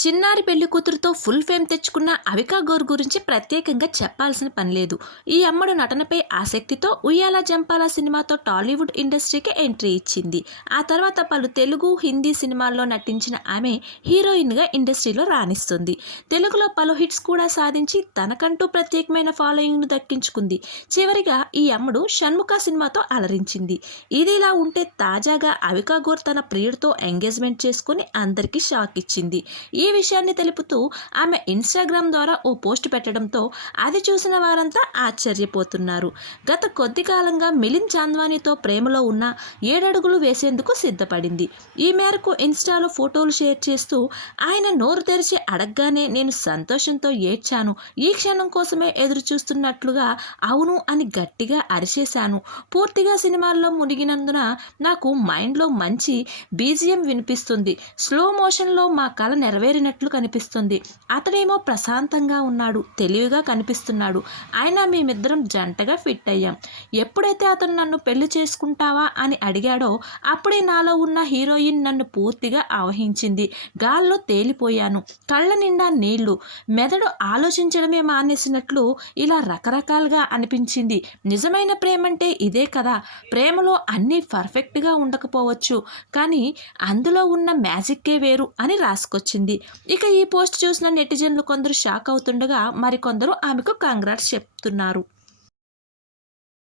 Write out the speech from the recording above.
చిన్నారి పెళ్ళి కూతురుతో ఫుల్ ఫేమ్ తెచ్చుకున్న అవికా గోర్ గురించి ప్రత్యేకంగా చెప్పాల్సిన పని లేదు. ఈ అమ్మడు నటనపై ఆసక్తితో ఉయ్యాల జంపాల సినిమాతో టాలీవుడ్ ఇండస్ట్రీకి ఎంట్రీ ఇచ్చింది. ఆ తర్వాత పలు తెలుగు హిందీ సినిమాల్లో నటించిన ఆమె హీరోయిన్గా ఇండస్ట్రీలో రాణిస్తుంది. తెలుగులో పలు హిట్స్ కూడా సాధించి తనకంటూ ప్రత్యేకమైన ఫాలోయింగ్ను దక్కించుకుంది. చివరిగా ఈ అమ్మడు షణ్ముఖ సినిమాతో అలరించింది. ఇది ఇలా ఉంటే తాజాగా అవికా గోర్ తన ప్రియుడితో ఎంగేజ్మెంట్ చేసుకుని అందరికీ షాక్ ఇచ్చింది. ఈ విషయాన్ని తెలుపుతూ ఆమె ఇన్స్టాగ్రామ్ ద్వారా ఓ పోస్ట్ పెట్టడంతో అది చూసిన వారంతా ఆశ్చర్యపోతున్నారు. గత కొద్ది కాలంగా మిలిన్ చాంద్వానీతో ప్రేమలో ఉన్న ఏడడుగులు వేసేందుకు సిద్ధపడింది. ఈ మేరకు ఇన్స్టాలో ఫోటోలు షేర్ చేస్తూ ఆయన నోరు తెరిచి అడగగానే నేను సంతోషంతో ఏడ్చాను. ఈ క్షణం కోసమే ఎదురు చూస్తున్నట్లుగా అవును అని గట్టిగా అరిచేశాను. పూర్తిగా సినిమాల్లో మునిగినందున నాకు మైండ్లో మంచి బీజిఎం వినిపిస్తుంది. స్లో మోషన్లో మా కళ నెరవేరినట్లు కనిపిస్తుంది. అతడేమో ప్రశాంతంగా ఉన్నాడు తెలివిగా కనిపిస్తున్నాడు. అయినా మేమిద్దరం జంటగా ఫిట్ అయ్యాం. ఎప్పుడైతే అతను నన్ను పెళ్ళి చేసుకుంటావా అని అడిగాడో అప్పుడే నాలో ఉన్న హీరోయిన్ నన్ను పూర్తిగా ఆవహించింది. గాల్లో తేలిపోయాను. కళ్ళ నిండా నీళ్ళు. మెదడు ఆలోచించడమే మానేసినట్లు ఇలా రకరకాలుగా అనిపించింది. నిజమైన ప్రేమంటే ఇదే కదా. ప్రేమలో అన్నీ పర్ఫెక్ట్గా ఉండకపోవచ్చు. కానీ అందులో ఉన్న మ్యాజిక్కే వేరు అని రాసుకొచ్చింది. ఇక ఈ పోస్ట్ చూసిన నెటిజన్లు కొందరు షాక్ అవుతుండగా మరికొందరు ఆమెకు కాంగ్రాట్స్ చెప్తున్నారు.